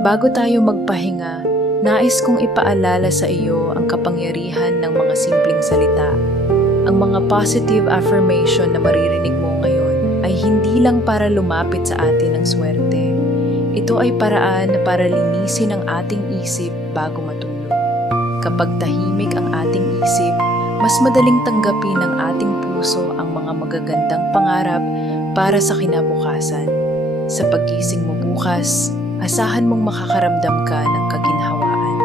Bago tayo magpahinga, nais kong ipaalala sa iyo ang kapangyarihan ng mga simpleng salita. Ang mga positive affirmation na maririnig mo ngayon ay hindi lang para lumapit sa atin ng swerte. Ito ay paraan para linisin ang ating isip bago matulog. Kapag tahimik ang ating isip, mas madaling tanggapin ng ating puso ang mga magagandang pangarap para sa kinabukasan. Sa paggising mo bukas, asahan mong makakaramdam ka ng kaginhawaan.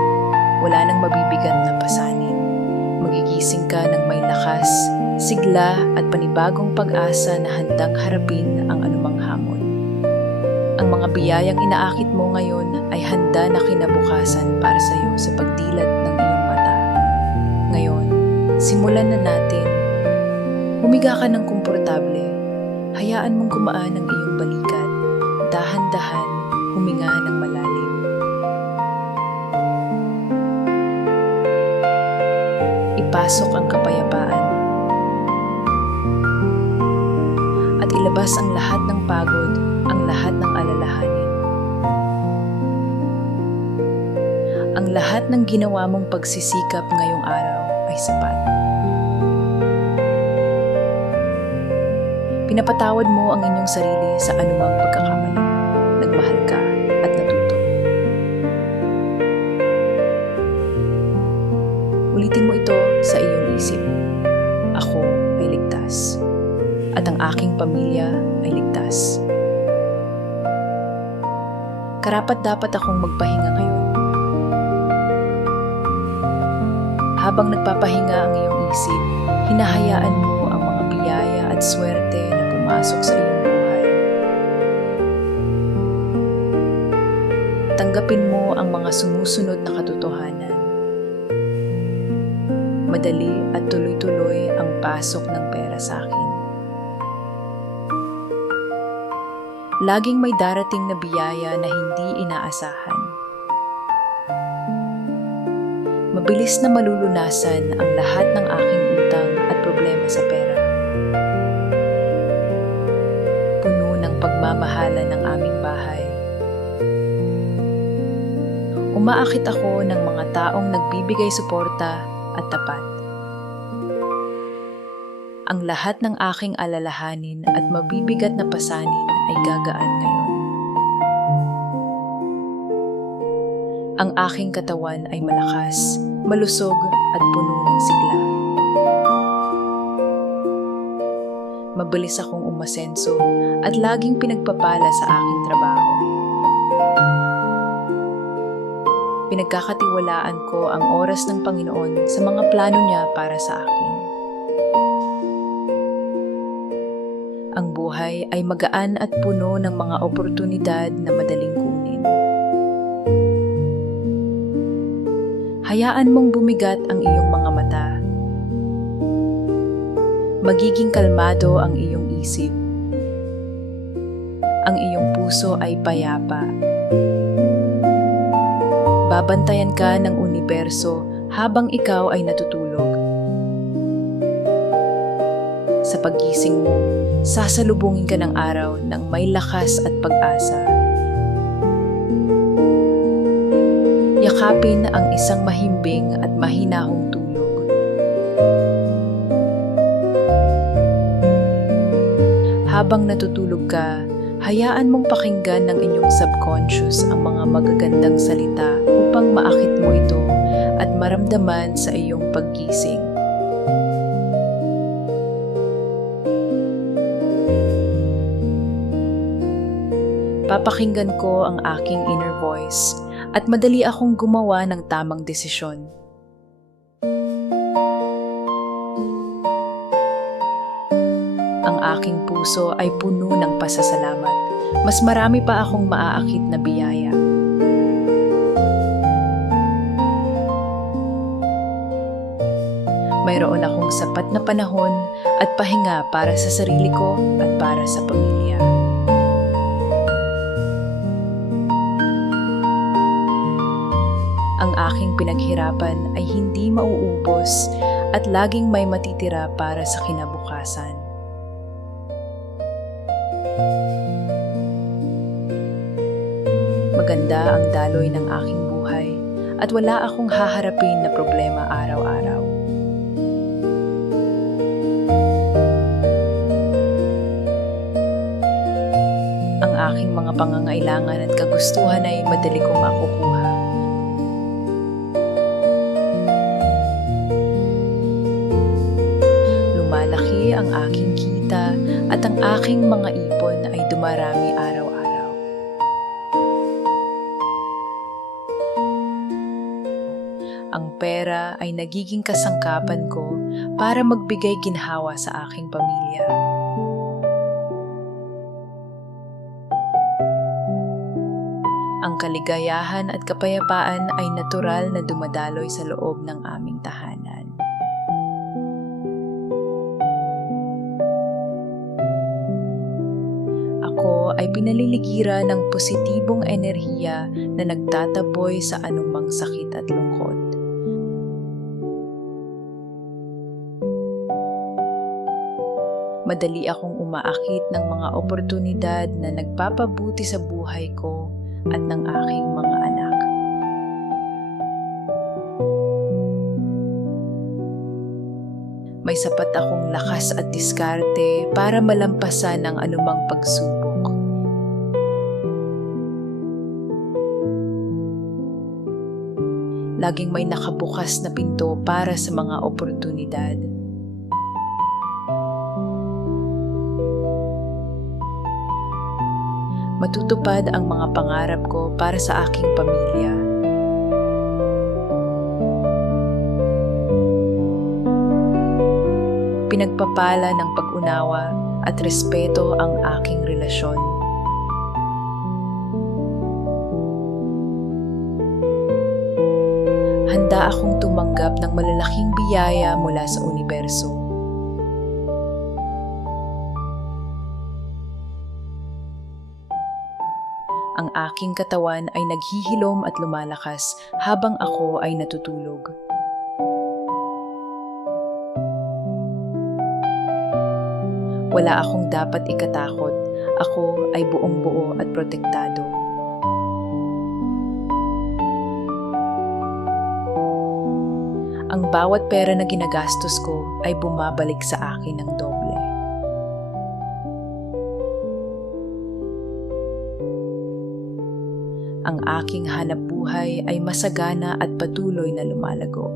Wala nang mabibigat na pasanin. Magigising ka ng may lakas, sigla at panibagong pag-asa na handang harapin ang anumang hamon. Ang mga biyayang inaakit mo ngayon ay handa na kinabukasan para sa iyo sa pagdilat ng iyong mata. Ngayon, simulan na natin. Humiga ka ng komportable. Hayaan mong gumaan ang iyong balikat. Dahan-dahan, huminga ng malalim. Ipasok ang kapayapaan. At ilabas ang lahat ng pagod, ang lahat ng alalahanin. Ang lahat ng ginawa mong pagsisikap ngayong araw ay sapat. Pinapatawad mo ang inyong sarili sa anumang pagkakamali. Nagmahal ka at natuto. Ulitin mo ito sa iyong isip. Ako ay ligtas. At ang aking pamilya ay ligtas. Karapat-dapat akong magpahinga ngayon. Habang nagpapahinga ang iyong isip, hinahayaan mo ang mga biyaya at swerte na pumasok sa iyong buhay. Tanggapin mo ang mga sumusunod na katotohanan. Madali at tuloy-tuloy ang pasok ng pera sa akin. Laging may darating na biyaya na hindi inaasahan. Mabilis na malulunasan ang lahat ng aking utang at problema sa pera. Puno ng pagmamahala ng aming bahay. Umaakit ako ng mga taong nagbibigay suporta at tapat. Ang lahat ng aking alalahanin at mabibigat na pasanin ay gagaan ngayon. Ang aking katawan ay malakas, malusog at puno ng sigla. Mabilis akong umasenso at laging pinagpapala sa aking trabaho. Pinagkakatiwalaan ko ang oras ng Panginoon sa mga plano niya para sa akin. Ang buhay ay magaan at puno ng mga oportunidad na madaling kunin. Hayaan mong bumigat ang iyong mga mata. Magiging kalmado ang iyong isip. Ang iyong puso ay payapa. Babantayan ka ng universo habang ikaw ay natutulog. Sa paggising mo, sasalubungin ka ng araw ng may lakas at pag-asa. Yakapin ang isang mahimbing at mahinahong tulog. Habang natutulog ka, hayaan mong pakinggan ng inyong subconscious ang mga magagandang salita upang maakit mo ito at maramdaman sa iyong paggising. Papakinggan ko ang aking inner voice at madali akong gumawa ng tamang desisyon. Ang aking puso ay puno ng pasasalamat. Mas marami pa akong maaakit na biyaya. Mayroon akong sapat na panahon at pahinga para sa sarili ko at para sa pamilya. Ang aking pinaghirapan ay hindi mauubos at laging may matitira para sa kinabukasan. Maganda ang daloy ng aking buhay at wala akong haharapin na problema araw-araw. Ang aking mga pangangailangan at kagustuhan ay madali kong makukuha. Lumalaki ang aking kita at ang aking mga ipon ay dumarami araw-araw. Ang pera ay nagiging kasangkapan ko para magbigay ginhawa sa aking pamilya. Ang kaligayahan at kapayapaan ay natural na dumadaloy sa loob ng aming tahanan. Ako ay pinaliligiran ng positibong enerhiya na nagtataboy sa anumang sakit at lungkot. Madali akong umaakit ng mga oportunidad na nagpapabuti sa buhay ko at ng aking mga anak. May sapat akong lakas at diskarte para malampasan ang anumang pagsubok. Laging may nakabukas na pinto para sa mga oportunidad. Matutupad ang mga pangarap ko para sa aking pamilya. Pinagpapala ng pag-unawa at respeto ang aking relasyon. Handa akong tumanggap ng malalaking biyaya mula sa universo. Ang aking katawan ay naghihilom at lumalakas habang ako ay natutulog. Wala akong dapat ikatakot. Ako ay buong-buo at protektado. Ang bawat pera na ginagastos ko ay bumabalik sa akin ng doble. Ang aking hanapbuhay ay masagana at patuloy na lumalago.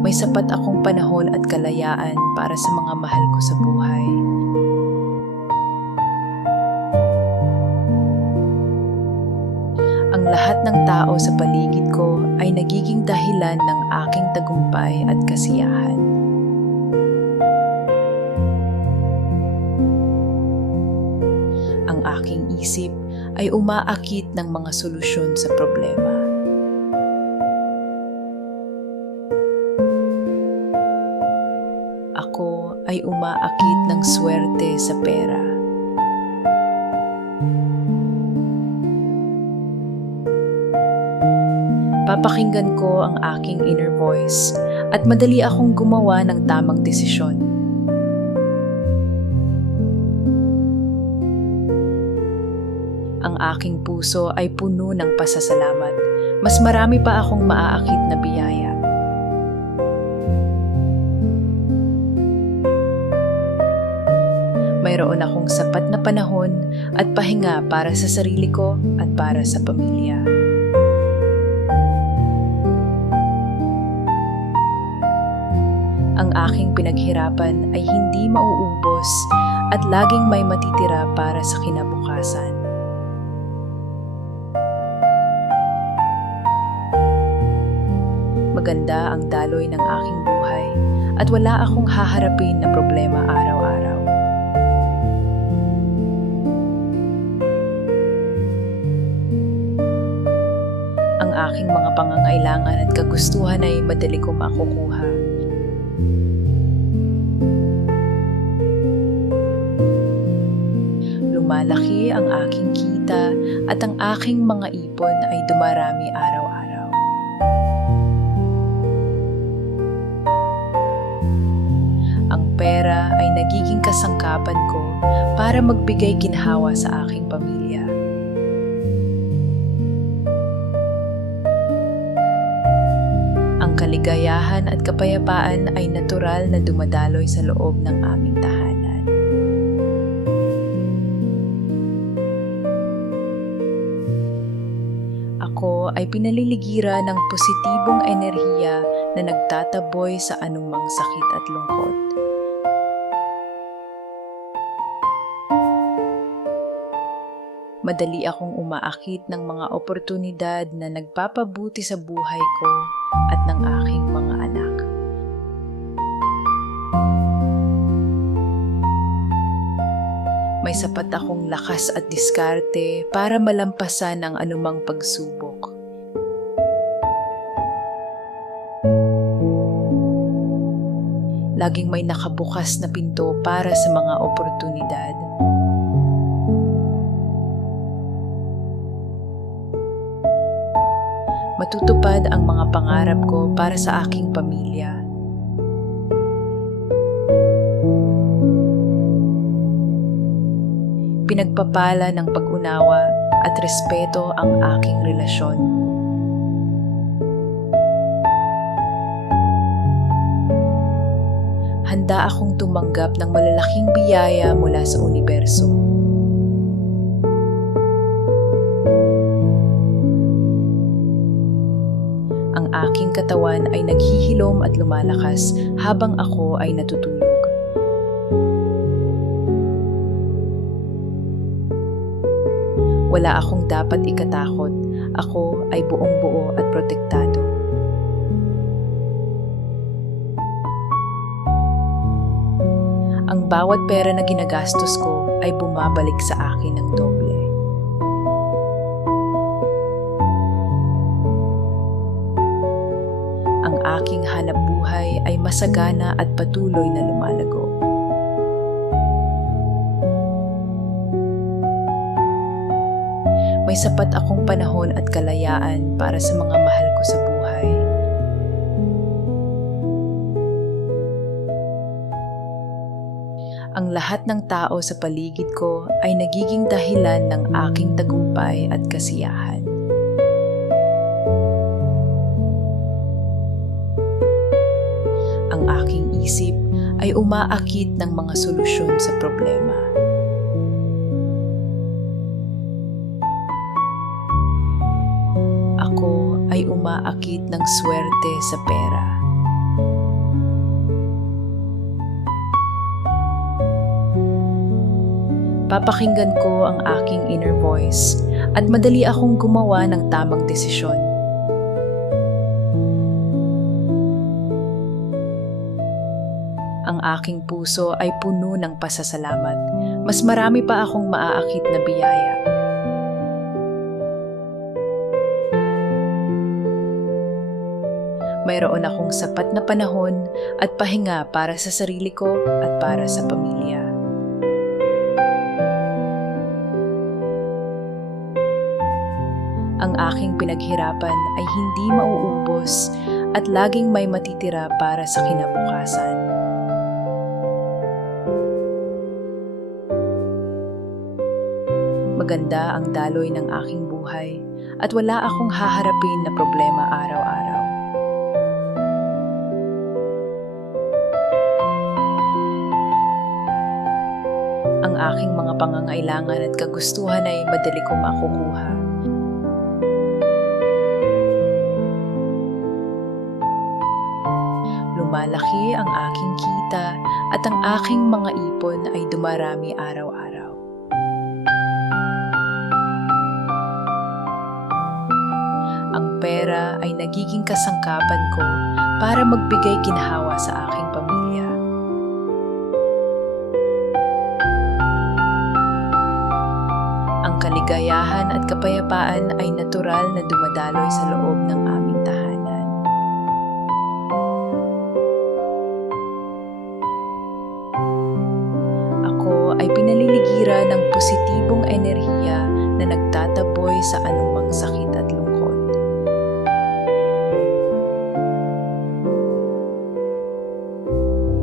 May sapat akong panahon at kalayaan para sa mga mahal ko sa buhay. Ang lahat ng tao sa paligid ko ay nagiging dahilan ng aking tagumpay at kasiyahan. Ang aking isip ay umaakit ng mga solusyon sa problema. Ako ay umaakit ng swerte sa pera. Papakinggan ko ang aking inner voice at madali akong gumawa ng tamang desisyon. Ang aking puso ay puno ng pasasalamat. Mas marami pa akong maaakit na biyaya. Mayroon akong sapat na panahon at pahinga para sa sarili ko at para sa pamilya. Ang aking pinaghirapan ay hindi mauubos at laging may matitira para sa kinabukasan. Maganda ang daloy ng aking buhay at wala akong haharapin na problema araw-araw. Ang aking mga pangangailangan at kagustuhan ay madali kong makukuha. Lumalaki ang aking kita at ang aking mga ipon ay dumarami araw-araw. Ang pera ay nagiging kasangkapan ko para magbigay ginhawa sa aking pamilya. Ang kaligayahan at kapayapaan ay natural na dumadaloy sa loob ng aming tahanan. Ako ay pinaliligira ng positibong enerhiya na nagtataboy sa anumang sakit at lungkot. Madali akong umaakit ng mga oportunidad na nagpapabuti sa buhay ko at ng aking mga anak. May sapat akong lakas at diskarte para malampasan ang anumang pagsubok. Laging may nakabukas na pinto para sa mga oportunidad. Matutupad ang mga pangarap ko para sa aking pamilya. Pinagpapala ng pag-unawa at respeto ang aking relasyon. Handa akong tumanggap ng malalaking biyaya mula sa universo. Ang aking katawan ay naghihilom at lumalakas habang ako ay natutulog. Wala akong dapat ikatakot. Ako ay buong-buo at protektado. Ang bawat pera na ginagastos ko ay bumabalik sa akin ng doble. Ang aking hanapbuhay ay masagana at patuloy na lumalago. May sapat akong panahon at kalayaan para sa mga mahal ko sa buhay. Ang lahat ng tao sa paligid ko ay nagiging dahilan ng aking tagumpay at kasiyahan. Ang aking isip ay umaakit ng mga solusyon sa problema. Ako ay umaakit ng swerte sa pera. Papakinggan ko ang aking inner voice at madali akong gumawa ng tamang desisyon. Ang aking puso ay puno ng pasasalamat. Mas marami pa akong maaakit na biyaya. Mayroon akong sapat na panahon at pahinga para sa sarili ko at para sa pamilya. Ang aking pinaghirapan ay hindi mauubos at laging may matitira para sa kinabukasan. Maganda ang daloy ng aking buhay at wala akong haharapin na problema araw-araw. Ang aking mga pangangailangan at kagustuhan ay madali kong makukuha. Lumalaki ang aking kita at ang aking mga ipon ay dumarami araw-araw. Ang pera ay nagiging kasangkapan ko para magbigay ginhawa sa aking pamilya. Ang kaligayahan at kapayapaan ay natural na dumadaloy sa loob ng aming tahanan. Ako ay pinaliligira ng positibong enerhiya na nagtataboy sa anumang sakit at lungkot.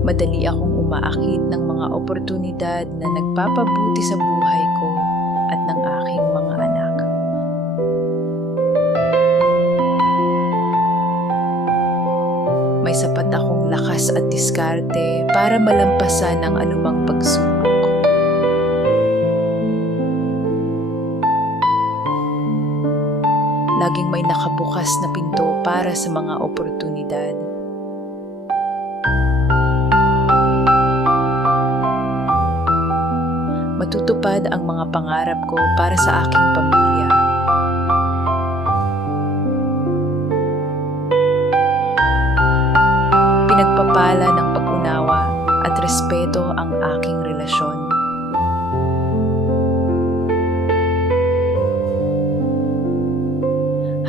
Madali akong umaakit ng mga oportunidad na nagpapabuti sa buhay ko at ng aking mga anak. May sapat akong lakas at diskarte para malampasan ang anumang pagsubok. Laging may nakabukas na pinto para sa mga oportunidad. Matutupad ang mga pangarap ko para sa aking pamilya. Pinagpapala ng pag-unawa at respeto ang aking relasyon.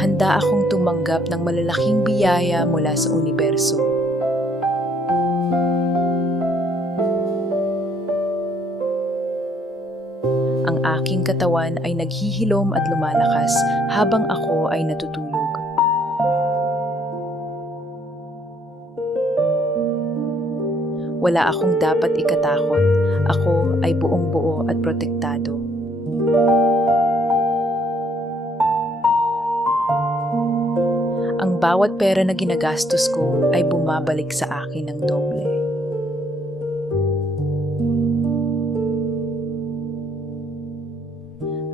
Handa akong tumanggap ng malalaking biyaya mula sa universo. Ang aking katawan ay naghihilom at lumalakas habang ako ay natutulog. Wala akong dapat ikatakot. Ako ay buong-buo at protektado. Ang bawat pera na ginagastos ko ay bumabalik sa akin ng doble.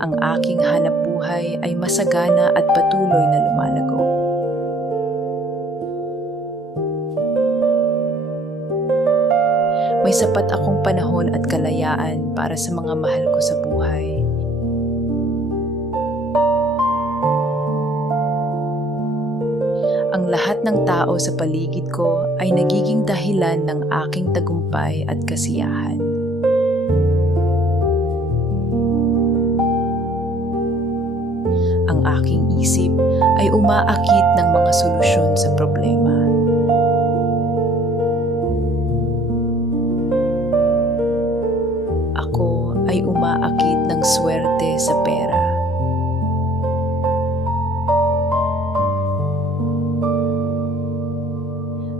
Ang aking hanapbuhay ay masagana at patuloy na lumalago. May sapat akong panahon at kalayaan para sa mga mahal ko sa buhay. Ang lahat ng tao sa paligid ko ay nagiging dahilan ng aking tagumpay at kasiyahan. Ang aking isip ay umaakit ng mga solusyon sa problema. Ako ay umaakit ng swerte sa pera.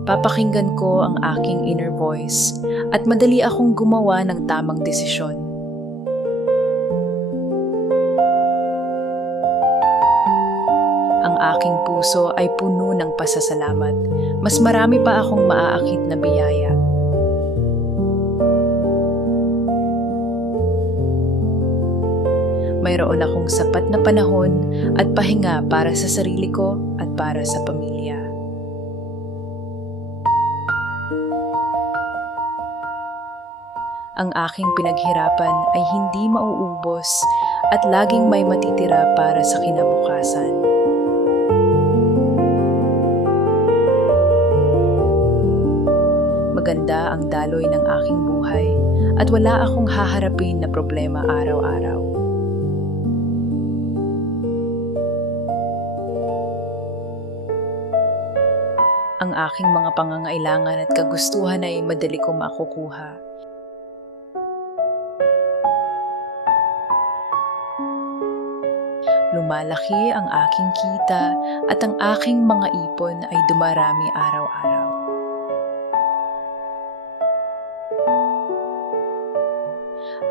Papakinggan ko ang aking inner voice at madali akong gumawa ng tamang desisyon. Ang aking puso ay puno ng pasasalamat. Mas marami pa akong maaakit na biyaya. Mayroon akong sapat na panahon at pahinga para sa sarili ko at para sa pamilya. Ang aking pinaghirapan ay hindi mauubos at laging may matitira para sa kinabukasan. Maganda ang daloy ng aking buhay at wala akong haharapin na problema araw-araw. Ang aking mga pangangailangan at kagustuhan ay madali ko makukuha. Lumalaki ang aking kita at ang aking mga ipon ay dumarami araw-araw.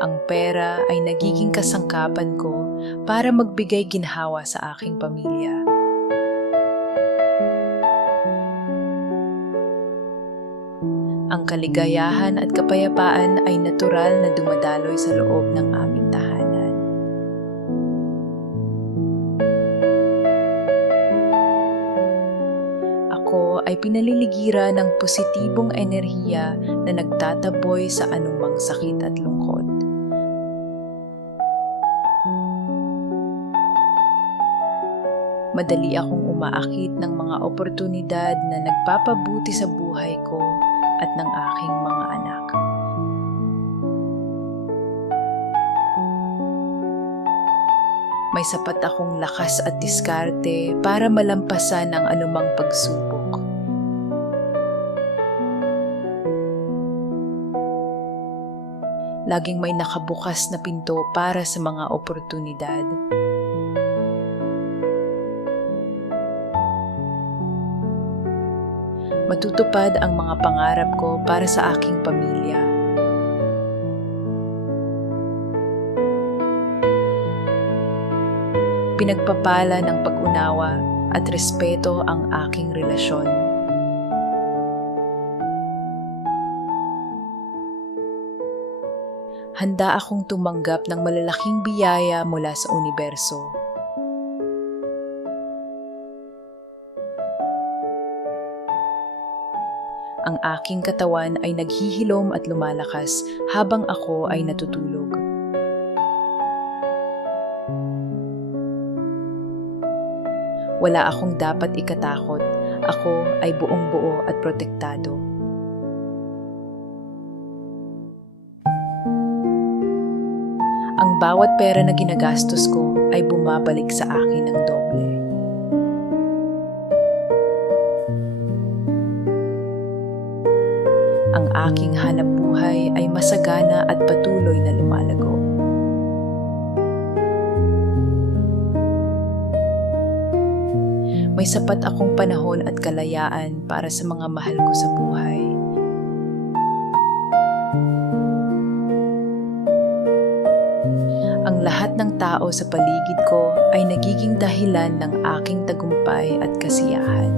Ang pera ay nagiging kasangkapan ko para magbigay ginhawa sa aking pamilya. Ang kaligayahan at kapayapaan ay natural na dumadaloy sa loob ng aming tahanan. Ako ay pinaliligiran ng positibong enerhiya na nagtataboy sa anumang sakit at lungkot. Madali akong umaakit ng mga oportunidad na nagpapabuti sa buhay ko at ng aking mga anak. May sapat akong lakas at diskarte para malampasan ang anumang pagsubok. Laging may nakabukas na pinto para sa mga oportunidad. Matutupad ang mga pangarap ko para sa aking pamilya. Pinagpapala ng pag-unawa at respeto ang aking relasyon. Handa akong tumanggap ng malalaking biyaya mula sa universo. Ang aking katawan ay naghihilom at lumalakas habang ako ay natutulog. Wala akong dapat ikatakot. Ako ay buong-buo at protektado. Ang bawat pera na ginagastos ko ay bumabalik sa akin ng doble. Ang aking hanapbuhay ay masagana at patuloy na lumalago. May sapat akong panahon at kalayaan para sa mga mahal ko sa buhay. Ang lahat ng tao sa paligid ko ay nagiging dahilan ng aking tagumpay at kasiyahan.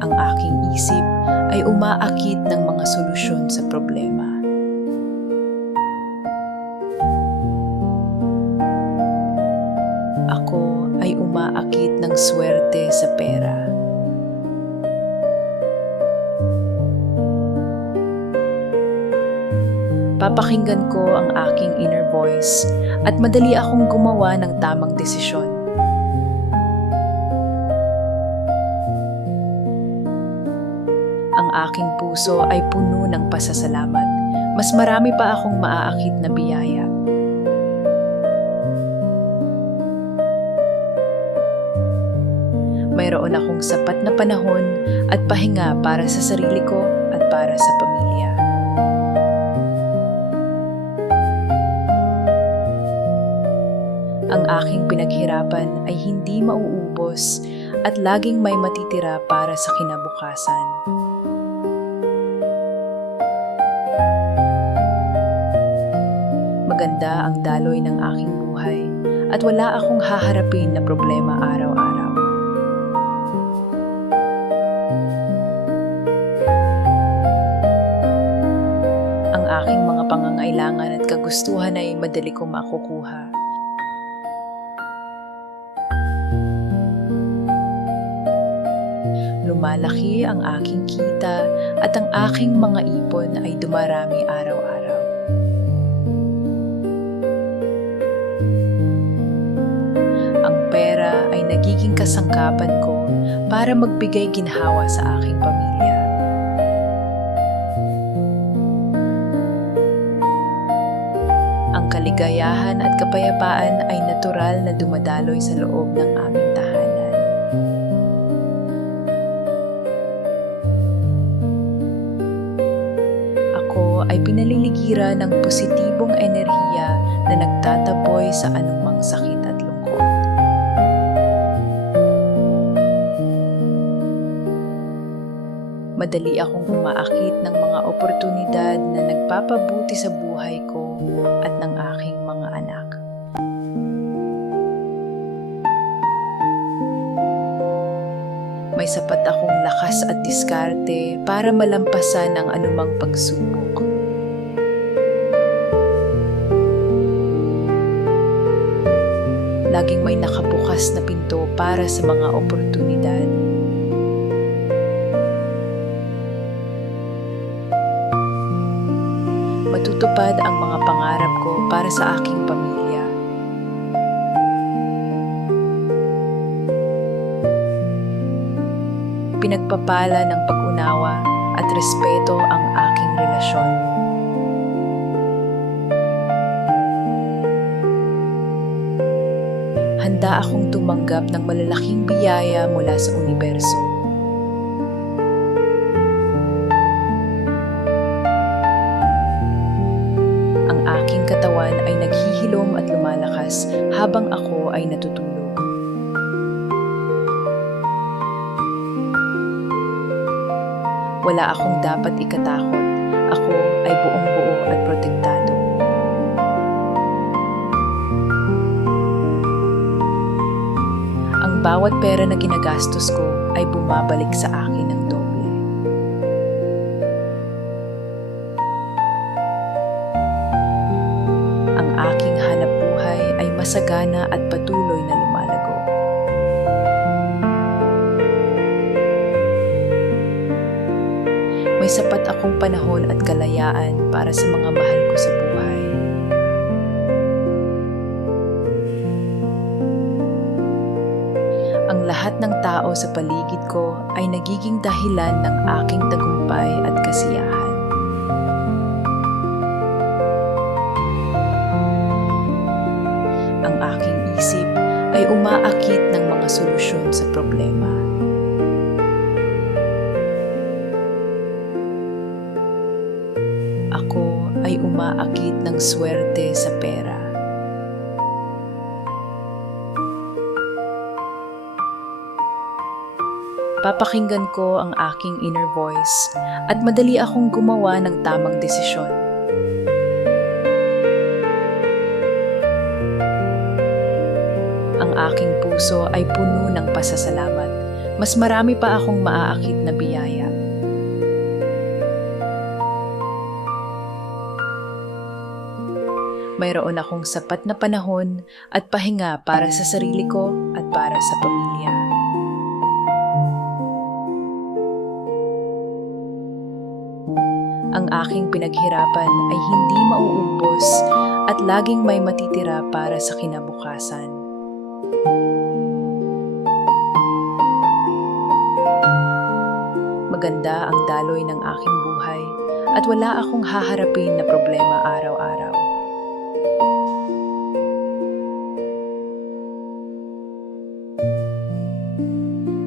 Ang aking isip ay umaakit ng mga solusyon sa problema. Ako ay umaakit ng swerte sa pera. Papakinggan ko ang aking inner voice at madali akong gumawa ng tamang desisyon. Ang aking puso ay puno ng pasasalamat. Mas marami pa akong maaakit na biyaya. Mayroon akong sapat na panahon at pahinga para sa sarili ko at para sa pamilya. Ang aking pinaghirapan ay hindi mauubos at laging may matitira para sa kinabukasan. Maganda ang daloy ng aking buhay at wala akong haharapin na problema araw-araw. Ang aking mga pangangailangan at kagustuhan ay madali kong makukuha. Lumalaki ang aking kita at ang aking mga ipon ay dumarami araw-araw. Ang pera ay nagiging kasangkapan ko para magbigay ginhawa sa aking pamilya. Ang kaligayahan at kapayapaan ay natural na dumadaloy sa loob ng aming tahanan. Ako ay pinaliligiran ng positibong enerhiya na nagtataboy sa anumang sakit at lungkot. Madali akong umaakit ng mga oportunidad na nagpapabuti sa buhay ko at ng aking mga anak. May sapat akong lakas at diskarte para malampasan ang anumang pagsubok. Laging may nakabukas na pinto para sa mga oportunidad. Matutupad ang mga pangarap ko para sa aking pamilya. Pinagpapala ng pag-unawa at respeto ang aking relasyon. Handa akong tumanggap ng malalaking biyaya mula sa universo. Ang aking katawan ay naghihilom at lumalakas habang ako ay natutulog. Wala akong dapat ikatakot. Ako ay buong buo at protektado. Ang bawat pera na ginagastos ko ay bumabalik sa akin ng doble. Ang aking hanapbuhay ay masagana at patuloy na lumalago. May sapat akong panahon at kalayaan para sa mga mahal ko sa buhay. Ang lahat ng tao sa paligid ko ay nagiging dahilan ng aking tagumpay at kasiyahan. Ang aking isip ay umaakit ng mga solusyon sa problema. Ako ay umaakit ng swerte sa pera. Papakinggan ko ang aking inner voice at madali akong gumawa ng tamang desisyon. Ang aking puso ay puno ng pasasalamat. Mas marami pa akong maaakit na biyaya. Mayroon akong sapat na panahon at pahinga para sa sarili ko at para sa pamilya. Ang aking pinaghirapan ay hindi mauubos at laging may matitira para sa kinabukasan. Maganda ang daloy ng aking buhay at wala akong haharapin na problema araw-araw.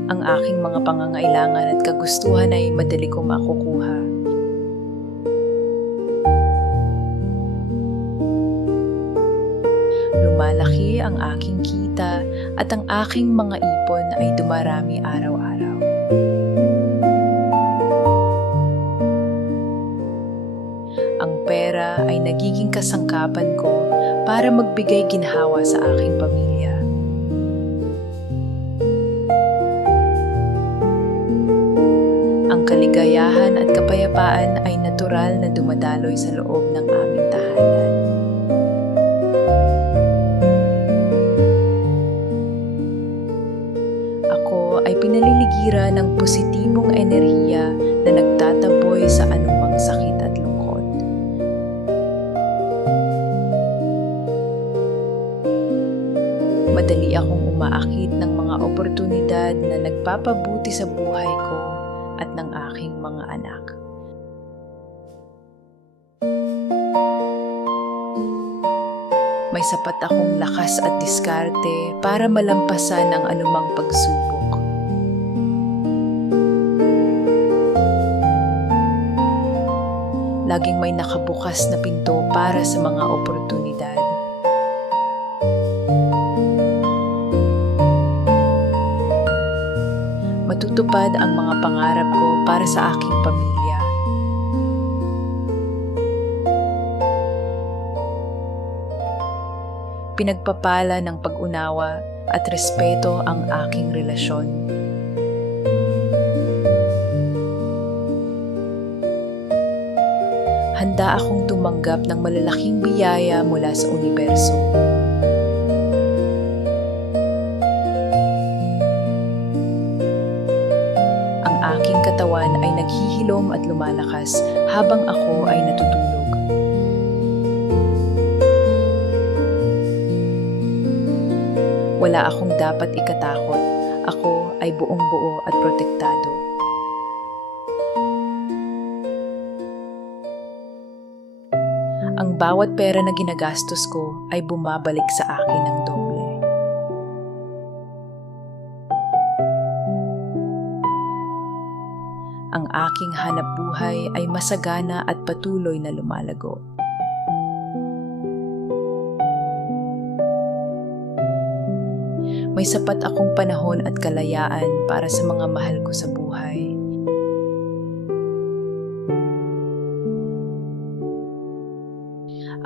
Ang aking mga pangangailangan at kagustuhan ay madali kong makukuha. Lumalaki ang aking kita at ang aking mga ipon ay dumarami araw-araw. Ang pera ay nagiging kasangkapan ko para magbigay ginhawa sa aking pamilya. Ang kaligayahan at kapayapaan ay natural na dumadaloy sa loob ng aming tahanan. Ako ay pinaliligiran ng positibong enerhiya na nagtataboy sa anumang sakit at lungkot. Madali akong umaakit ng mga oportunidad na nagpapabuti sa buhay ko at ng aking mga anak. May sapat akong lakas at diskarte para malampasan ang anumang pagsubok. Laging may nakabukas na pinto para sa mga oportunidad. Matutupad ang mga pangarap ko para sa aking pamilya. Pinagpapala ng pag-unawa at respeto ang aking relasyon. Handa akong tumanggap ng malalaking biyaya mula sa universo. Aking katawan ay naghihilom at lumalakas habang ako ay natutulog. Wala akong dapat ikatakot. Ako ay buong buo at protektado. Ang bawat pera na ginagastos ko ay bumabalik sa akin ng doble. Ang aking hanapbuhay ay masagana at patuloy na lumalago. May sapat akong panahon at kalayaan para sa mga mahal ko sa buhay.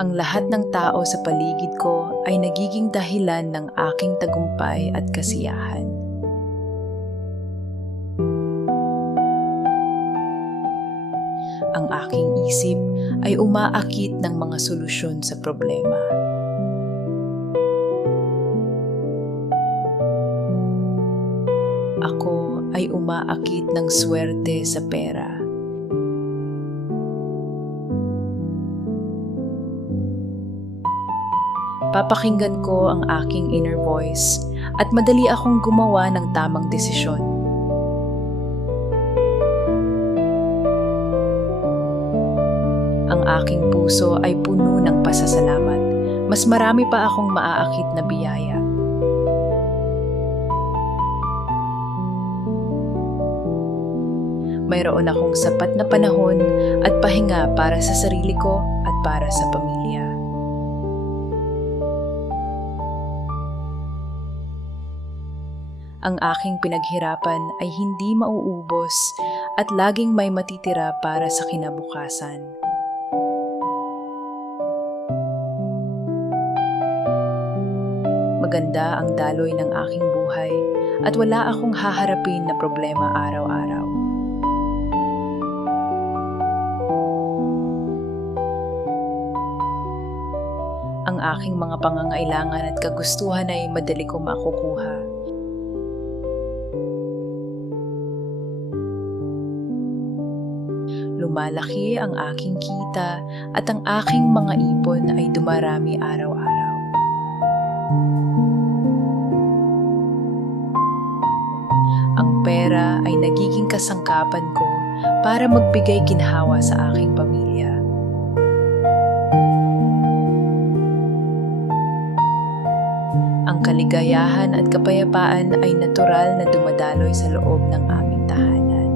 Ang lahat ng tao sa paligid ko ay nagiging dahilan ng aking tagumpay at kasiyahan. Ang aking isip ay umaakit ng mga solusyon sa problema. Ako ay umaakit ng swerte sa pera. Papakinggan ko ang aking inner voice at madali akong gumawa ng tamang desisyon. Ang aking puso ay puno ng pasasalamat. Mas marami pa akong maaakit na biyaya. Mayroon akong sapat na panahon at pahinga para sa sarili ko at para sa pamilya. Ang aking pinaghirapan ay hindi mauubos at laging may matitira para sa kinabukasan. Maganda ang daloy ng aking buhay at wala akong haharapin na problema araw-araw. Ang aking mga pangangailangan at kagustuhan ay madali kong makukuha. Lumalaki ang aking kita at ang aking mga ipon ay dumarami araw-araw. Ang pera ay nagiging kasangkapan ko para magbigay ginhawa sa aking pamilya. Ang kaligayahan at kapayapaan ay natural na dumadaloy sa loob ng aming tahanan.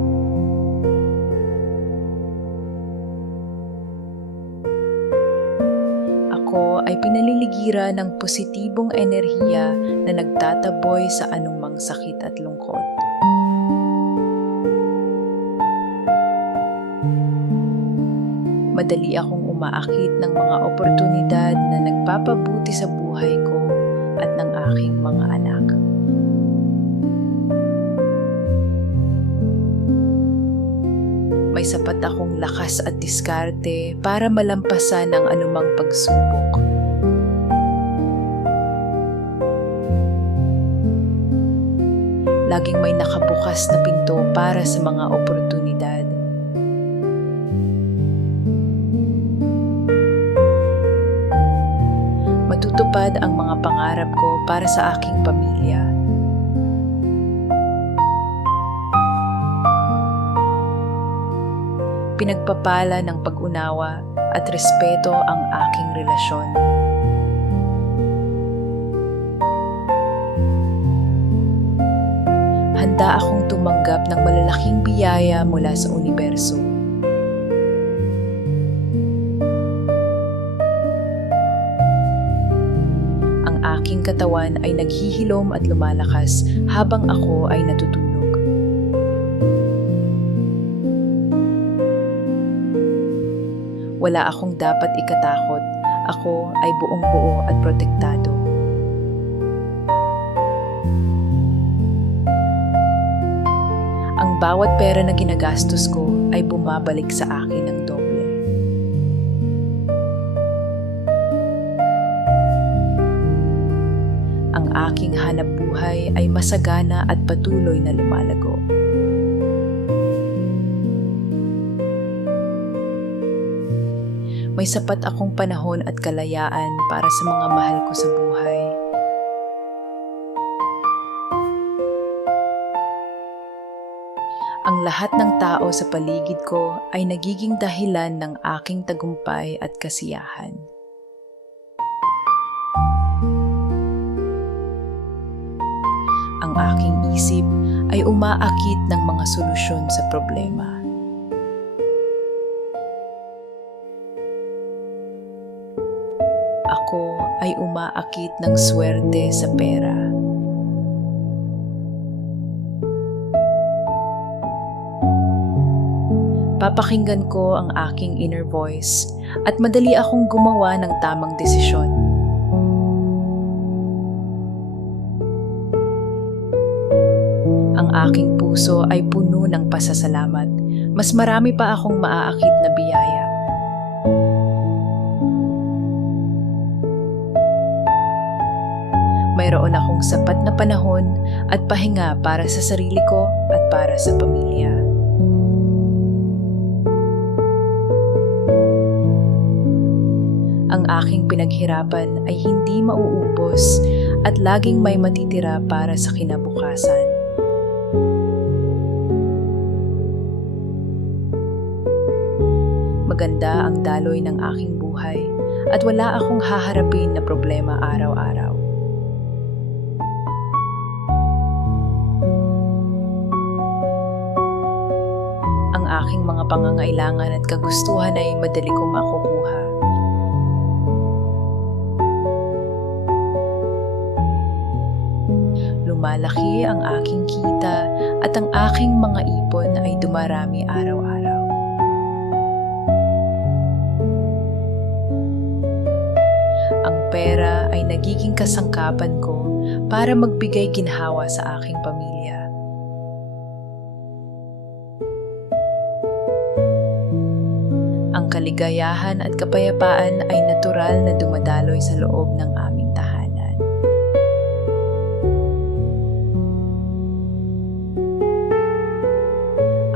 Ako ay pinaliligiran ng positibong enerhiya na nagtataboy sa anumang sakit at lungkot. Madali akong umaakit ng mga oportunidad na nagpapabuti sa buhay ko at ng aking mga anak. May sapat akong lakas at diskarte para malampasan ang anumang pagsubok. Laging may nakabukas na pinto para sa mga oportunidad. Matutupad ang mga pangarap ko para sa aking pamilya. Pinagpapala ng pag-unawa at respeto ang aking relasyon. Handa akong tumanggap ng malalaking biyaya mula sa universo. Ang aking katawan ay naghihilom at lumalakas habang ako ay natutulog. Wala akong dapat ikatakot. Ako ay buong-buo at protektado. Ang bawat pera na ginagastos ko ay bumabalik sa akin ng doble. Ang aking hanapbuhay ay masagana at patuloy na lumalago. May sapat akong panahon at kalayaan para sa mga mahal ko sa buhay. Ang lahat ng tao sa paligid ko ay nagiging dahilan ng aking tagumpay at kasiyahan. Ang aking isip ay umaakit ng mga solusyon sa problema. Ako ay umaakit ng swerte sa pera. Papakinggan ko ang aking inner voice at madali akong gumawa ng tamang desisyon. Ang aking puso ay puno ng pasasalamat. Mas marami pa akong maaakit na biyaya. Mayroon akong sapat na panahon at pahinga para sa sarili ko at para sa pamilya. Ang aking pinaghirapan ay hindi mauubos at laging may matitira para sa kinabukasan. Maganda ang daloy ng aking buhay at wala akong haharapin na problema araw-araw. Ang aking mga pangangailangan at kagustuhan ay madali kong makukuha. Lumalaki ang aking kita at ang aking mga ipon ay dumarami araw-araw. Ang pera ay nagiging kasangkapan ko para magbigay ginhawa sa aking pamilya. Ang kaligayahan at kapayapaan ay natural na dumadaloy sa loob ng aming tahanan.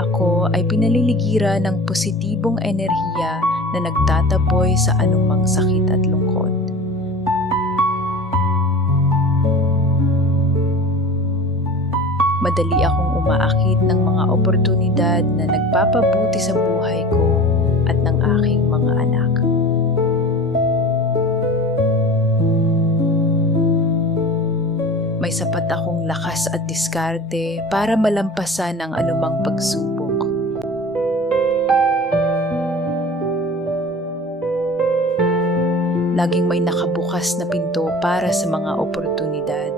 Ako ay pinaliligiran ng positibong enerhiya na nagtataboy sa anumang sakit at lungkot. Madali akong umaakit ng mga oportunidad na nagpapabuti sa buhay ko at ng aking mga anak. May sapat akong lakas at diskarte para malampasan ang anumang pagsubok. Laging may nakabukas na pinto para sa mga oportunidad.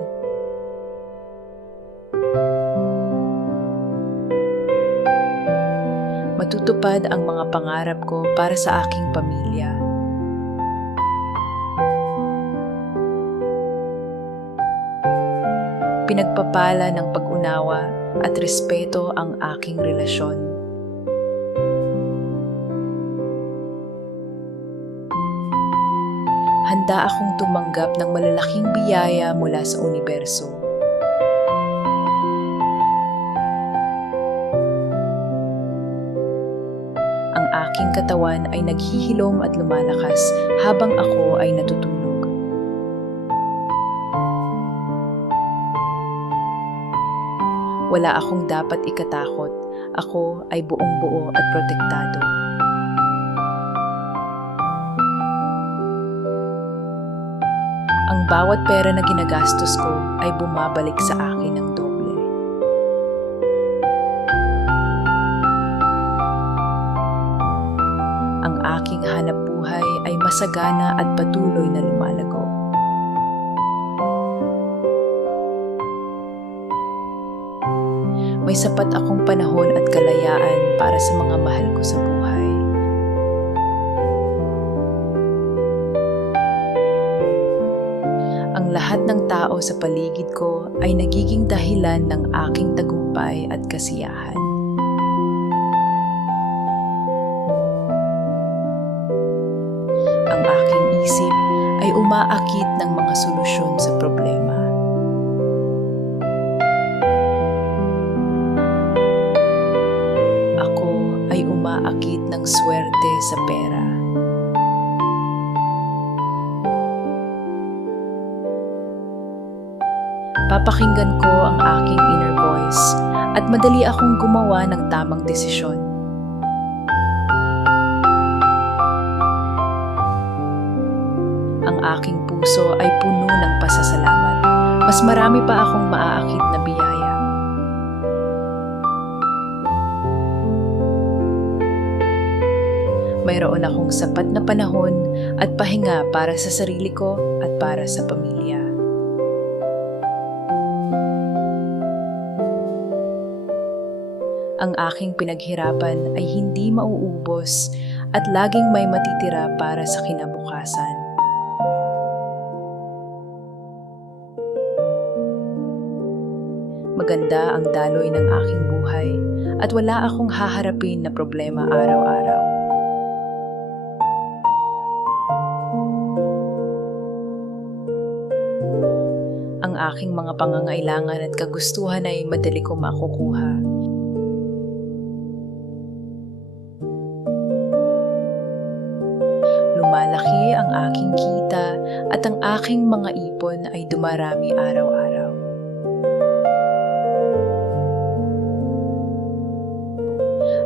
Matutupad ang mga pangarap ko para sa aking pamilya. Pinagpapala ng pag-unawa at respeto ang aking relasyon. Handa akong tumanggap ng malalaking biyaya mula sa universo. Ang aking katawan ay naghihilom at lumalakas habang ako ay natutulog. Wala akong dapat ikatakot. Ako ay buong-buo at protektado. Ang bawat pera na ginagastos ko ay bumabalik sa akin ng doble. Ang aking hanapbuhay ay masagana at patuloy na lumalago. May sapat akong panahon at kalayaan para sa mga mahal ko sa buhay. Ang lahat ng tao sa paligid ko ay nagiging dahilan ng aking tagumpay at kasiyahan. Ang aking isip ay umaakit ng mga solusyon sa problema. Umaakit ng swerte sa pera. Papakinggan ko ang aking inner voice at madali akong gumawa ng tamang desisyon. Ang aking puso ay puno ng pasasalamat. Mas marami pa akong maaakit na biyaya. Mayroon akong sapat na panahon at pahinga para sa sarili ko at para sa pamilya. Ang aking pinaghirapan ay hindi mauubos at laging may matitira para sa kinabukasan. Maganda ang daloy ng aking buhay at wala akong haharapin na problema araw-araw. Ang aking mga pangangailangan at kagustuhan ay madali ko makukuha. Lumalaki ang aking kita at ang aking mga ipon ay dumarami araw-araw.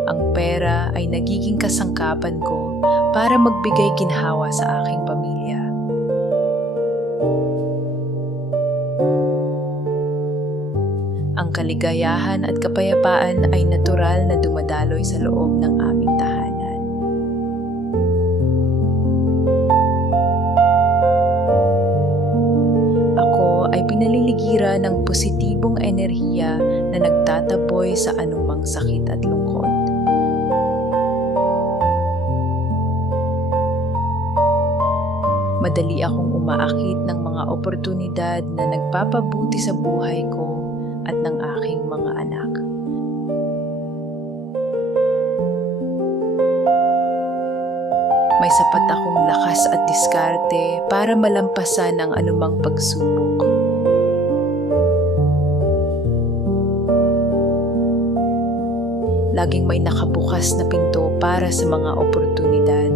Ang pera ay nagiging kasangkapan ko para magbigay ginhawa sa aking pamilya. Ang kaligayahan at kapayapaan ay natural na dumadaloy sa loob ng aming tahanan. Ako ay pinaliligiran ng positibong enerhiya na nagtataboy sa anumang sakit at lungkot. Madali akong umaakit ng mga oportunidad na nagpapabuti sa buhay ko at ng aking mga anak. May sapat akong lakas at diskarte para malampasan ang anumang pagsubok. Laging may nakabukas na pinto para sa mga oportunidad.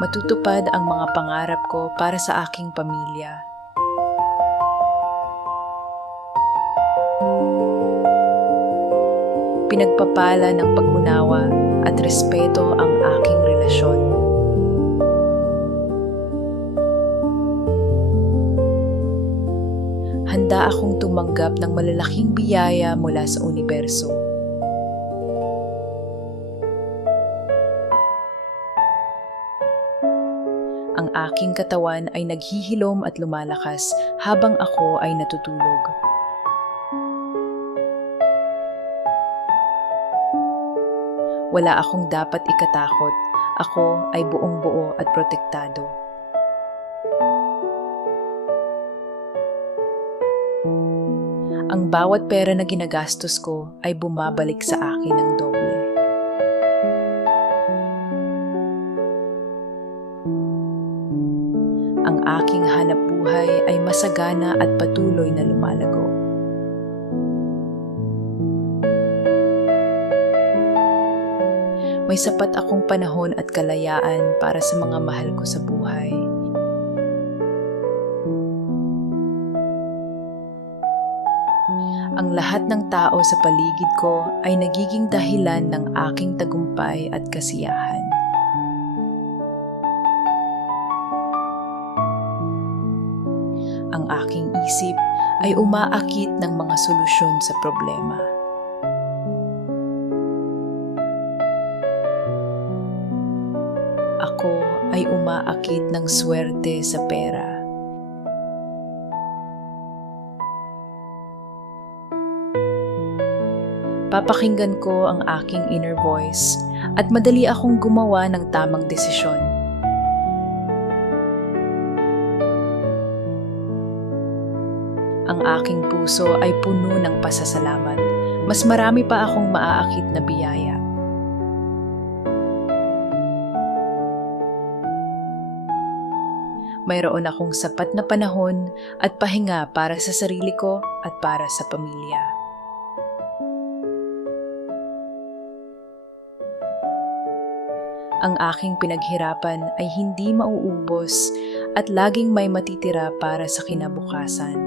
Matutupad ang mga pangarap ko para sa aking pamilya. Pinagpapala ng pag-unawa at respeto ang aking relasyon. Handa akong tumanggap ng malalaking biyaya mula sa universo. Ang aking katawan ay naghihilom at lumalakas habang ako ay natutulog. Wala akong dapat ikatakot. Ako ay buong-buo at protektado. Ang bawat pera na ginagastos ko ay bumabalik sa akin ng doble. Ang aking hanapbuhay ay masagana at patuloy na lumalago. May sapat akong panahon at kalayaan para sa mga mahal ko sa buhay. Ang lahat ng tao sa paligid ko ay nagiging dahilan ng aking tagumpay at kasiyahan. Ang aking isip ay umaakit ng mga solusyon sa problema. Ako ay umaakit ng swerte sa pera. Papakinggan ko ang aking inner voice at madali akong gumawa ng tamang desisyon. Ang aking puso ay puno ng pasasalamat. Mas marami pa akong maaakit na biyaya. Mayroon akong sapat na panahon at pahinga para sa sarili ko at para sa pamilya. Ang aking pinaghirapan ay hindi mauubos at laging may matitira para sa kinabukasan.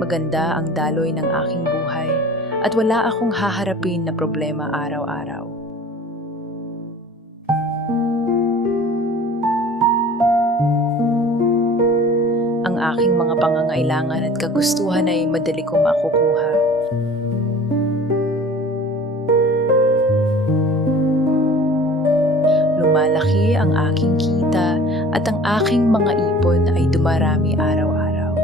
Maganda ang daloy ng aking buhay at wala akong haharapin na problema araw-araw. Ang aking mga pangangailangan at kagustuhan ay madali kong makukuha. lumalaki ang aking kita at ang aking mga ipon ay dumarami araw-araw.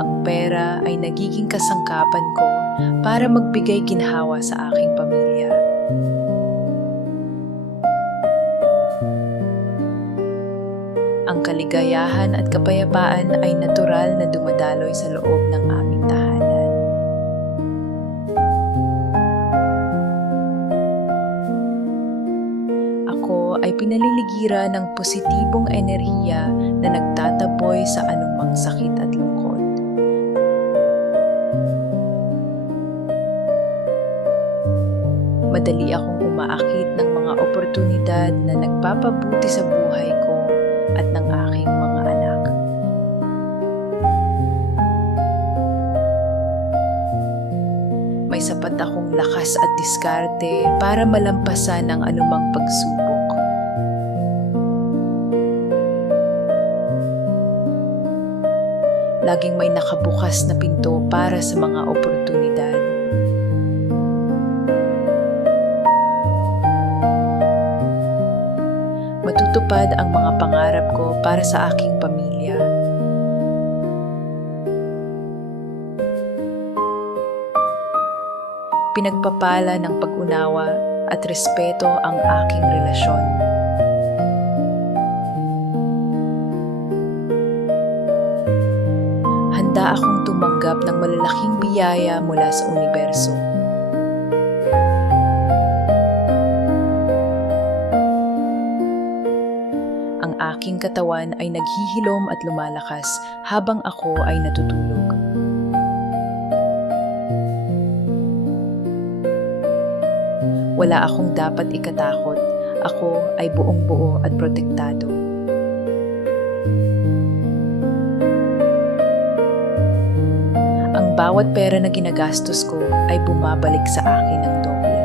Ang pera ay nagiging kasangkapan ko para magbigay ginhawa sa aking pamilya. Ang kaligayahan at kapayapaan ay natural na dumadaloy sa loob ng aming tahanan. Ako ay pinaliligiran ng positibong enerhiya na nagtataboy sa anumang sakit at lungkot. Madali akong umaakit ng mga oportunidad na nagpapabuti sa buhay ko at ng aking mga anak. May sapat akong lakas at diskarte para malampasan ang anumang pagsubok. Laging may nakabukas na pinto para sa mga oportunidad. Matutupad ang mga pangarap ko para sa aking pamilya. Pinagpapala ng pag-unawa at respeto ang aking relasyon. Handa akong tumanggap ng malalaking biyaya mula sa universo. Ang aking katawan ay naghihilom at lumalakas habang ako ay natutulog. Wala akong dapat ikatakot. Ako ay buong-buo at protektado. Ang bawat pera na ginagastos ko ay bumabalik sa akin ng doble.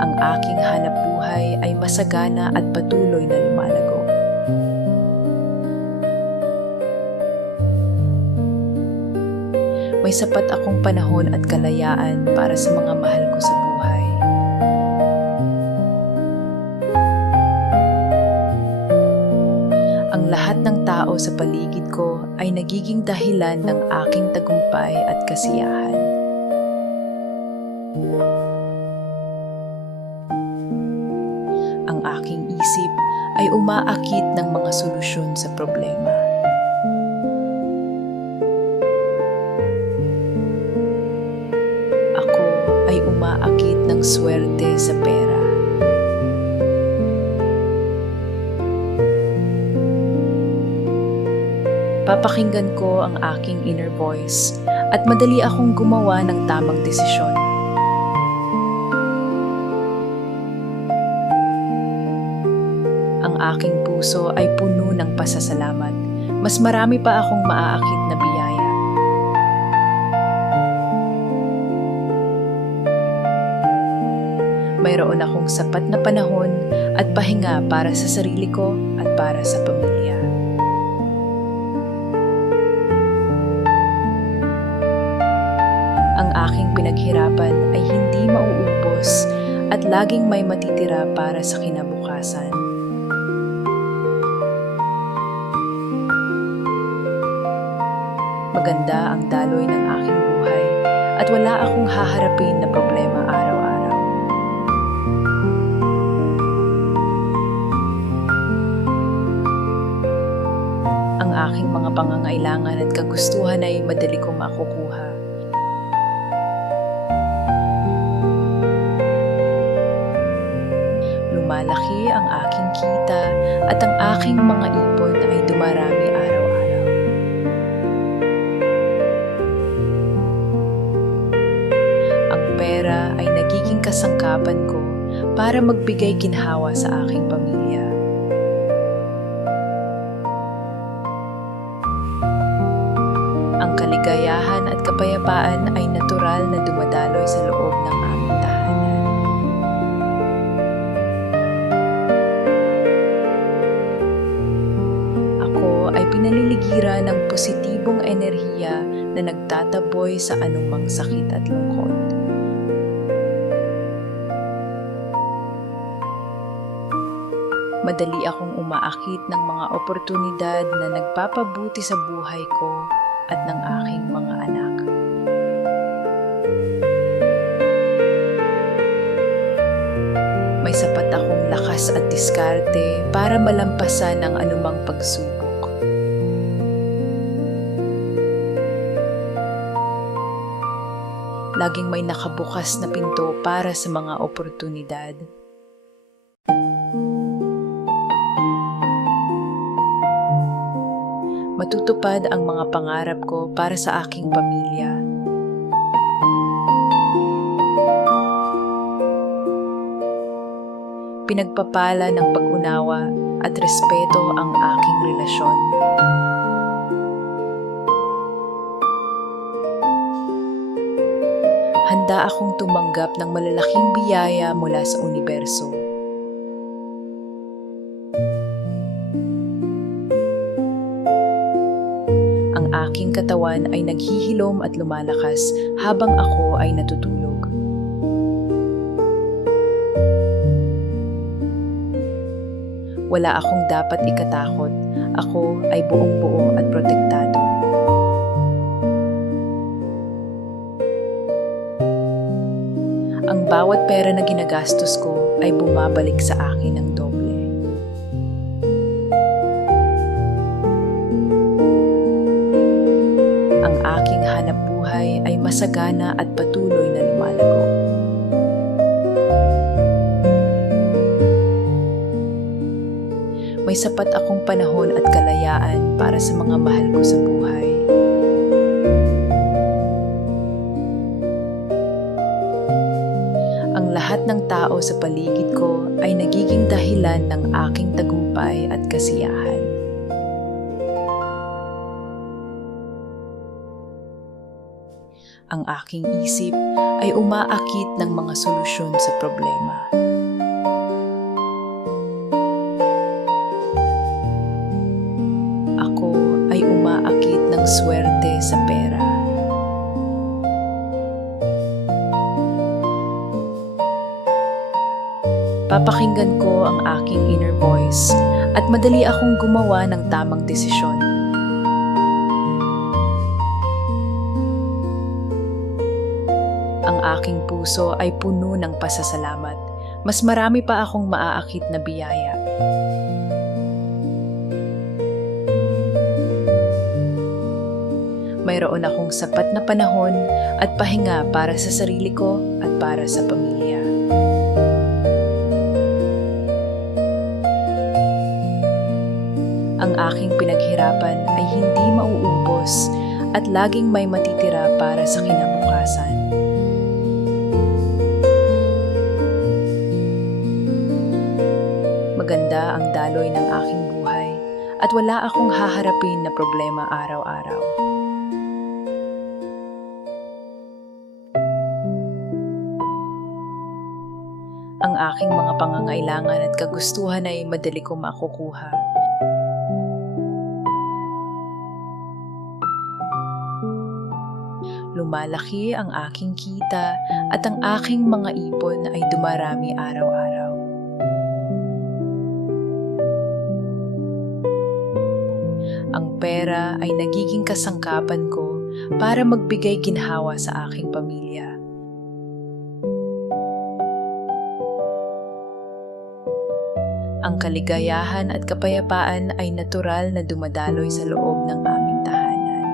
Ang aking hanapbuhay ay masagana at patuloy na lumalago. May sapat akong panahon at kalayaan para sa mga mahal ko sa buhay. Ang lahat ng tao sa paligid ko ay nagiging dahilan ng aking tagumpay at kasiyahan. Ang aking isip ay umaakit ng mga solusyon sa problema. Ako ay umaakit ng swerte sa pera. Papakinggan ko ang aking inner voice at madali akong gumawa ng tamang desisyon. Ang aking puso ay puno ng pasasalamat. Mas marami pa akong maaakit na biyaya. Mayroon akong sapat na panahon at pahinga para sa sarili ko at para sa pamilya. Ang aking pinaghirapan ay hindi mauubos at laging may matitira para sa kinabukasan. Maganda ang daloy ng aking buhay at wala akong haharapin na problema araw-araw. Ang aking mga pangangailangan at kagustuhan ay madali kong makukuha. Lumalaki ang aking kita at ang aking mga ipon ay dumarami araw-araw. Ang pera ay nagiging kasangkapan ko para magbigay ginhawa sa aking pamilya. Ang kaligayahan at kapayapaan ay natural na dumadaloy sa loob ng aming tahanan. Ako ay pinaliligiran ng positibong enerhiya na nagtataboy sa anumang sakit at lungkot. Madali akong umaakit ng mga oportunidad na nagpapabuti sa buhay ko at ng aking mga anak. May sapat akong lakas at diskarte para malampasan ang anumang pagsubok. Laging may nakabukas na pinto para sa mga oportunidad. Matutupad ang mga pangarap ko para sa aking pamilya. Pinagpapala ng pag-unawa at respeto ang aking relasyon. Handa akong tumanggap ng malalaking biyaya mula sa universo. Ang aking katawan ay naghihilom at lumalakas habang ako ay natutulog. Wala akong dapat ikatakot. Ako ay buong-buo at protektado. Ang bawat pera na ginagastos ko ay bumabalik sa akin ng doble. Ang aking hanapbuhay ay masagana at patuloy na lumalago. May sapat akong panahon at kalayaan para sa mga mahal ko sa buhay. Ang lahat ng tao sa paligid ko ay nagiging dahilan ng aking tagumpay at kasiyahan. Ang aking isip ay umaakit ng mga solusyon sa problema. Umaakit ng swerte sa pera. Papakinggan ko ang aking inner voice at madali akong gumawa ng tamang desisyon. Ang aking puso ay puno ng pasasalamat. Mas marami pa akong maaakit na biyaya. Mayroon akong sapat na panahon at pahinga para sa sarili ko at para sa pamilya. Ang aking pinaghirapan ay hindi mauubos at laging may matitira para sa kinabukasan. Maganda ang daloy ng aking buhay at wala akong haharapin na problema araw-araw. Ang aking mga pangangailangan at kagustuhan ay madali ko makukuha. Lumalaki ang aking kita at ang aking mga ipon ay dumarami araw-araw. Ang pera ay nagiging kasangkapan ko para magbigay ginhawa sa aking pamilya. Ang kaligayahan at kapayapaan ay natural na dumadaloy sa loob ng aming tahanan.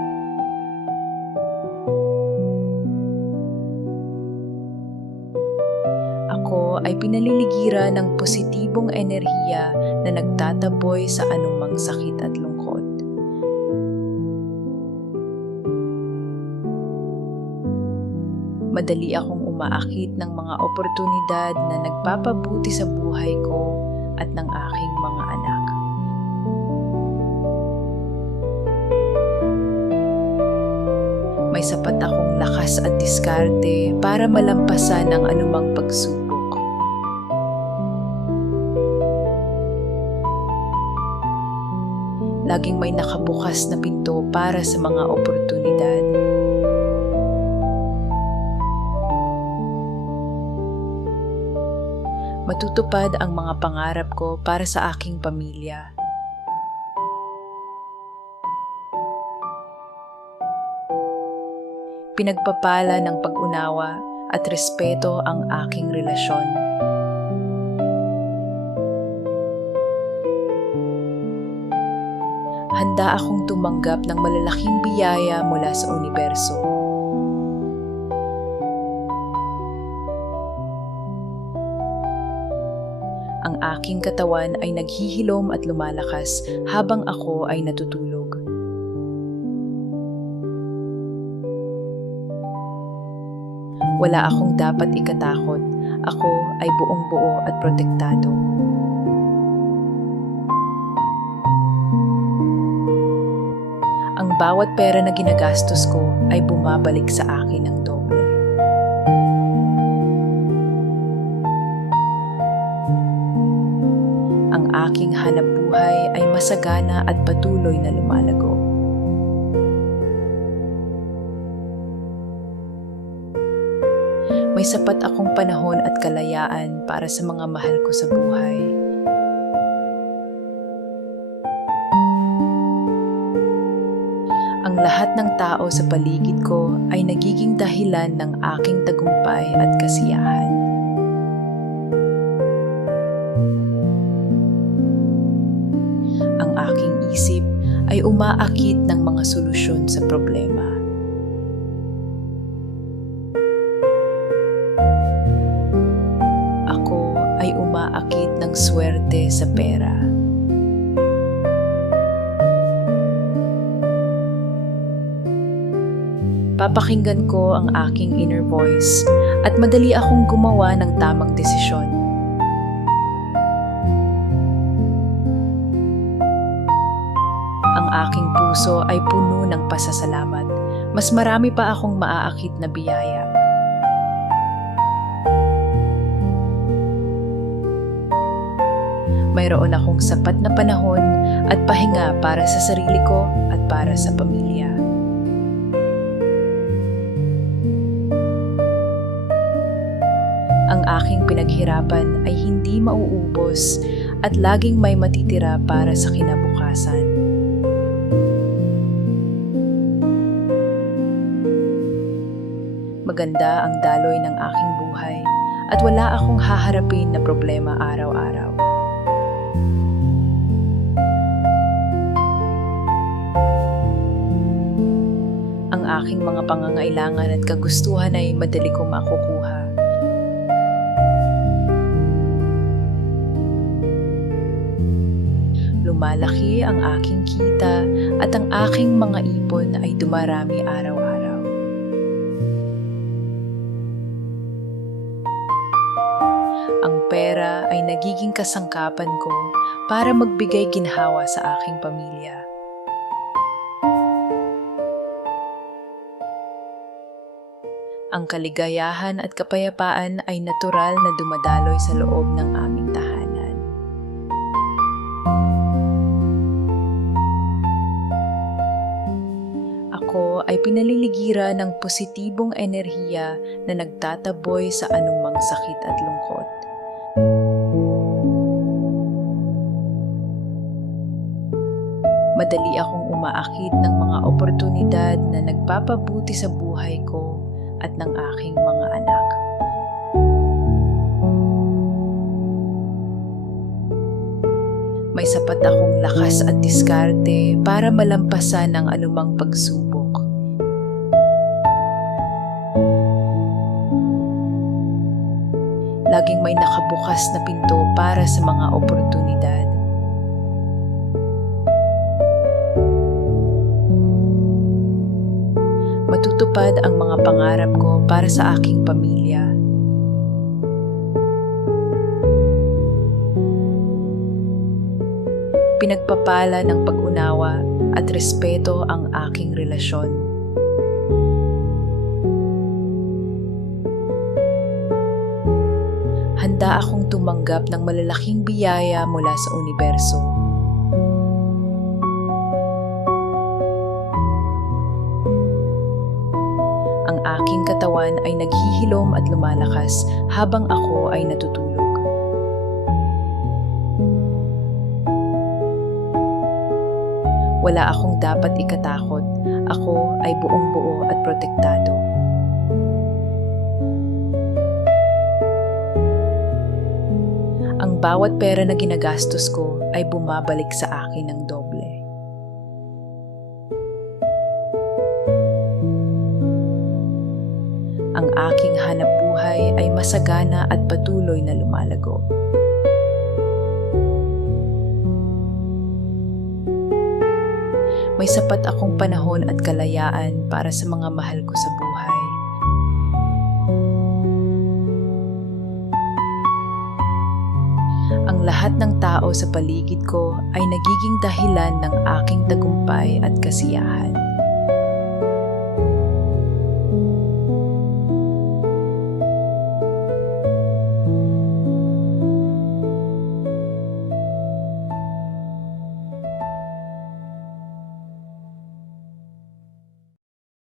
Ako ay pinaliligiran ng positibong enerhiya na nagtataboy sa anumang sakit at lungkot. Madali akong umaakit ng mga oportunidad na nagpapabuti sa buhay ko at ng aking mga anak. May sapat akong lakas at diskarte para malampasan ang anumang pagsubok. laging may nakabukas na pinto para sa mga oportunidad. Matutupad ang mga pangarap ko para sa aking pamilya. Pinagpapala ng pag-unawa at respeto ang aking relasyon. Handa akong tumanggap ng malalaking biyaya mula sa universo. Ang aking katawan ay naghihilom at lumalakas habang ako ay natutulog. Wala akong dapat ikatakot. Ako ay buong-buo at protektado. Ang bawat pera na ginagastos ko ay bumabalik sa akin ng doble. Ang aking hanapbuhay ay masagana at patuloy na lumalago. May sapat akong panahon at kalayaan para sa mga mahal ko sa buhay. Ang lahat ng tao sa paligid ko ay nagiging dahilan ng aking tagumpay at kasiyahan. Ang aking isip ay umaakit ng mga solusyon sa problema. Ako ay umaakit ng swerte sa pera. Papakinggan ko ang aking inner voice at madali akong gumawa ng tamang desisyon. Ang aking puso ay puno ng pasasalamat. Mas marami pa akong maaakit na biyaya. Mayroon akong sapat na panahon at pahinga para sa sarili ko at para sa pamilya. Ang aking pinaghirapan ay hindi mauubos at laging may matitira para sa kinabukasan. Maganda ang daloy ng aking buhay at wala akong haharapin na problema araw-araw. Ang aking mga pangangailangan at kagustuhan ay madali kong makukuha. Lumalaki ang aking kita at ang aking mga ipon ay dumarami araw-araw. Ang pera ay nagiging kasangkapan ko para magbigay ginhawa sa aking pamilya. Ang kaligayahan at kapayapaan ay natural na dumadaloy sa loob ng aming tahanan. Ako ay pinaliligiran ng positibong enerhiya na nagtataboy sa anumang sakit at lungkot. Madali akong umaakit ng mga oportunidad na nagpapabuti sa buhay ko at ng aking mga anak. May sapat akong lakas at diskarte para malampasan ang anumang pagsubok. Laging may nakabukas na pinto para sa mga oportunidad. Matutupad ang mga pangarap ko para sa aking pamilya. Pinagpapala ng pag-unawa at respeto ang aking relasyon. Handa akong tumanggap ng malalaking biyaya mula sa universo. katawan ay naghihilom at lumalakas habang ako ay natutulog. Wala akong dapat ikatakot. Ako ay buong-buo at protektado. Ang bawat pera na ginagastos ko ay bumabalik sa akin ng doble. Ang aking hanapbuhay ay masagana at patuloy na lumalago. May sapat akong panahon at kalayaan para sa mga mahal ko sa buhay. Ang lahat ng tao sa paligid ko ay nagiging dahilan ng aking tagumpay at kasiyahan.